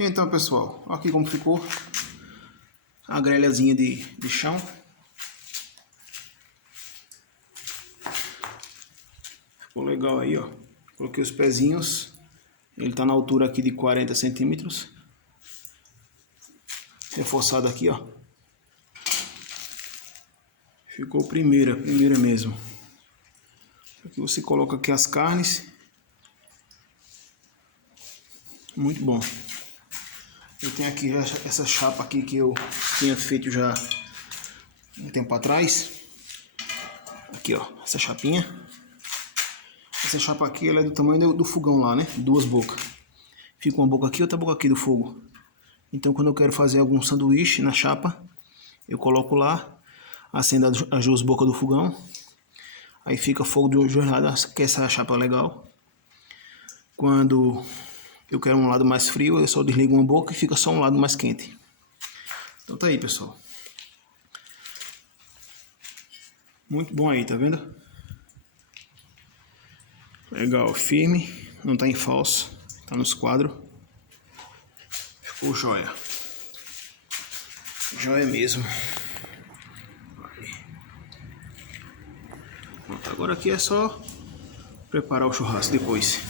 Então, pessoal, aqui como ficou a grelhazinha de chão. Ficou legal aí, ó. Coloquei os pezinhos. Ele tá na altura aqui de 40 centímetros. Reforçado aqui, ó. Ficou primeira mesmo. Aqui você coloca aqui as carnes. Muito bom. Eu tenho aqui essa chapa aqui que eu tinha feito já um tempo atrás. Aqui, ó, essa chapinha. Essa chapa aqui, ela é do tamanho do fogão lá, né? Duas bocas. Fica uma boca aqui e outra boca aqui do fogo. Então, quando eu quero fazer algum sanduíche na chapa, eu coloco lá, acendo as duas bocas do fogão. Aí fica fogo de jornada, que essa chapa é legal. Quando eu quero um lado mais frio, eu só desligo uma boca e fica só um lado mais quente. Então tá aí, pessoal. Muito bom aí, tá vendo? Legal, firme, não tá em falso, tá nos quadros. Ficou joia. Joia mesmo. Pronto, agora aqui é só preparar o churrasco depois.